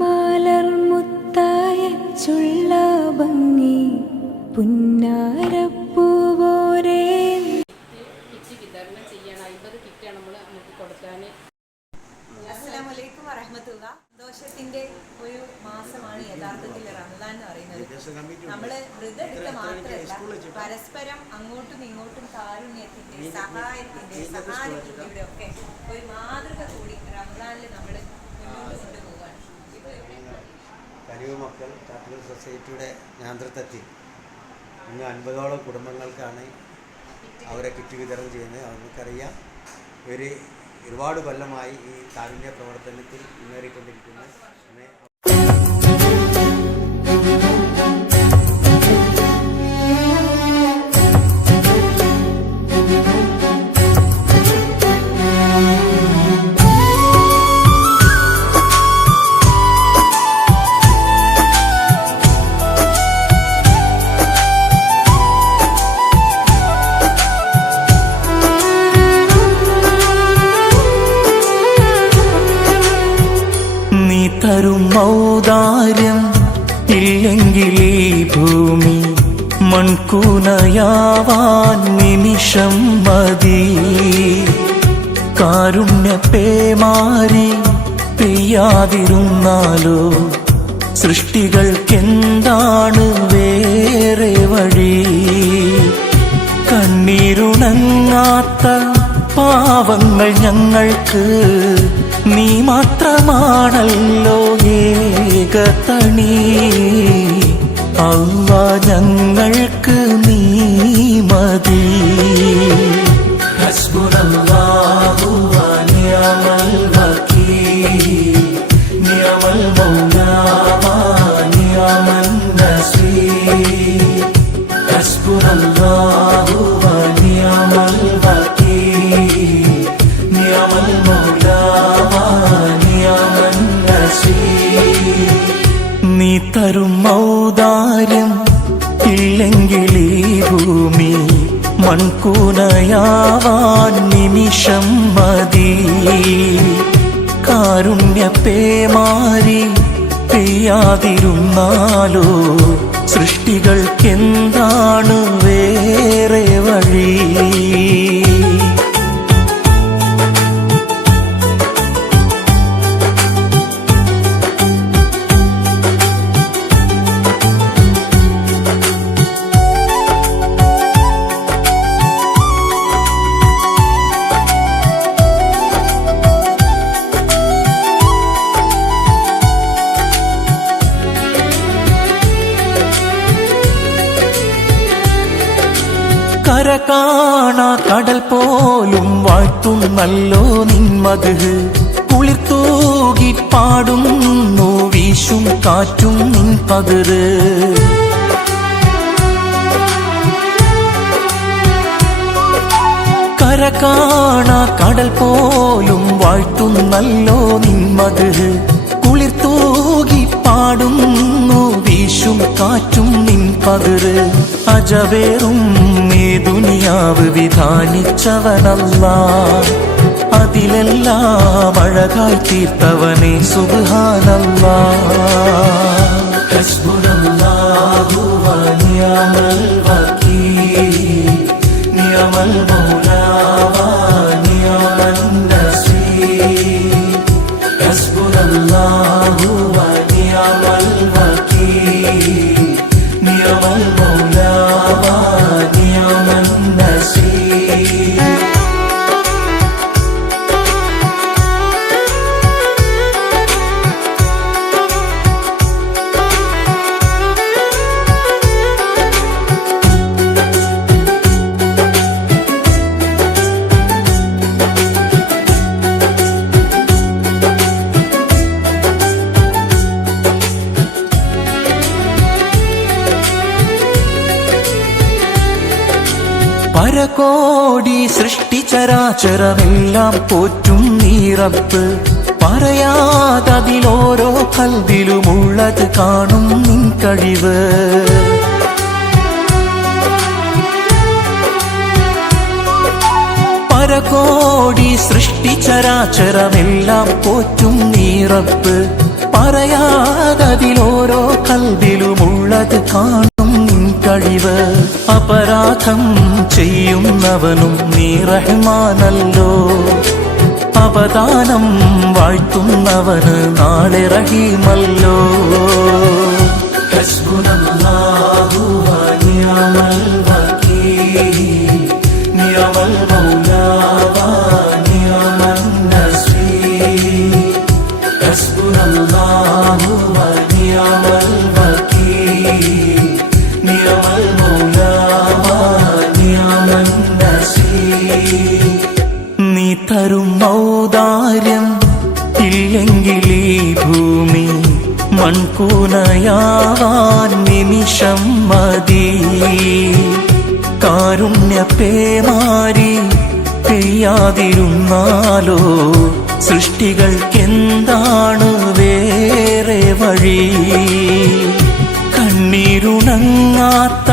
മാലർമുത്തായ ചുള്ള ഭംഗി പുന്നാരപ്പൂവോരേ കിറ്റ് വിതരണം ചെയ്യണം. 50 കിറ്റാണ് നമുക്ക് കൊടുക്കാൻ. അസ്സലാമു അലൈക്കും വറഹ്മത്തുള്ളാഹി. സന്തോഷത്തിന്റെ ഒരു മാസമാണ് യഥാർത്ഥത്തിൽ റമദാൻ എന്ന് പറയുന്നത്. നമ്മൾ വ്രതെടുത്ത മാത്രമല്ല, പരസ്പരം അങ്ങോട്ടും ഇങ്ങോട്ടും കാരുണ്യത്തിന്റെ, സഹായത്തിന്റെ, സഹാനുഭൂതിയുടെ ഒക്കെ ഒരു മാതൃക കൂടി റമദാനിൽ നമ്മൾ മുന്നോട്ട് കൊണ്ടുപോകാണ്. കനിവ് മക്കൾ ചാരിറ്റബിൾ സൊസൈറ്റിയുടെ നേതൃത്വത്തിൽ ഇന്ന് 50ഓളം കുടുംബങ്ങൾക്കാണ് അവരെ കിറ്റ് വിതരണം ചെയ്യുന്നത്. അവർക്കറിയാം, ഒരുപാട് കൊല്ലമായി ഈ കാരുണ്യ പ്രവർത്തനത്തിൽ മുന്നേറിക്കൊണ്ടിരിക്കുന്നത്. തരും ഔദാര്യം ഇല്ലെങ്കിൽ ഈ ഭൂമി മൺകൂനയാവാൻ നിമിഷം മതി. കാരുണ്യപ്പേമാരി പെയ്യാതിരുന്നാലോ സൃഷ്ടികൾക്കെന്താണ് വേറെ വഴി? കണ്ണീരുണങ്ങാത്ത പാവങ്ങൾ ഞങ്ങൾക്ക് നീ മാത്രമാണല്ലോ ഏകതണി. അല്ലാഹ് ഞങ്ങൾക്ക് നീ മതി. ഹസ്ബുനല്ലാഹു വ നിഅമൽ വകീൽ, നിഅമൽ മൗലാ വ നിഅമൻ നസീർ. ഹസ്ബുനല്ലാഹു വ നിഅമൽ വകീൽ, നിഅമൽ മൗലാ വ നിഅമൻ നസീർ. നീ തരും ഔദാര്യം ഇല്ലെങ്കിൽ ഈ ഭൂമി മൺകൂനയാവാൻ നിമിഷം മതി. കാരുണ്യപ്പേമാരി പെയ്യാതിരുന്നാലോ സൃഷ്ടികൾക്കെന്താണ് വേറെ വഴി? കര കാണാ കടൽ പോലും വാഴ്ത്തുന്നല്ലോ നിന്മത്. കുളിർത്തൂകി പാടുന്നു വീശും കാറ്റും നിൻ പതിര്. കര കാണാ കടൽ പോലും വാഴ്ത്തുന്നല്ലോ നിന്മത്. കുളിർത്തൂകി പാടുന്നു വീശും കാറ്റും നിൻ പതിര്. അജവേറും ഈ ദുനിയാവ് വിധാനിച്ചവനല്ലാഹ്, അതിലെല്ലാം അഴകായി തീർത്തവനെ സുബ്ഹാനല്ലാഹ്. ഹസ്ബുനല്ലാഹു വ നിഅമൽ വകീൽ, നിഅമൽ മൗലാ വ നിഅമൻ നസീർ. ഹസ്ബുനല്ലാഹു വ നിഅമൽ വകീൽ, നിഅമൽ മൗലാ വ നിഅമൻ നസീർ. പരകോടി സൃഷ്ടിചരാചരമെല്ലാം പോറ്റും നീ റബ്ബ്. പറയാതതിലോരോ കൽവിലുമുള്ളത് കാണും നിൻ കഴിവ്. പരകോടി സൃഷ്ടിചരാചരമെല്ലാം പോറ്റും നീ റബ്ബ്. പറയാതതിലോരോ കൽബിലുമുള്ളത് കാണും നിൻ കഴിവ്. അപരാധം ചെയ്യുന്നവനും നീ റഹ്മാനല്ലോ, അവദാനം വാഴ്ത്തുന്നവന് നാളെ റഹീമല്ലോ. ഹസ്ബുനല്ലാഹു വ നിഅമൽ വകീൽ, നിഅമൽ മൗലാ വ നിഅമൻ നസീർ. ഹസ്ബുനല്ലാഹു വ നിഅമൽ വകീൽ, നിഅമൽ മൗലാ വ നിഅമൻ നസീർ. നീ തരും ഔദാര്യം ഇല്ലെങ്കിൽ ഈ ഭൂമി മൺകൂനയാവാൻ നിമിഷം മതി. കാരുണ്യ പേമാരി പെയ്യാതിരുന്നാലോ സൃഷ്ടികൾക്കെന്താണ് വേറെ വഴി. കണ്ണീരുണങ്ങാത്ത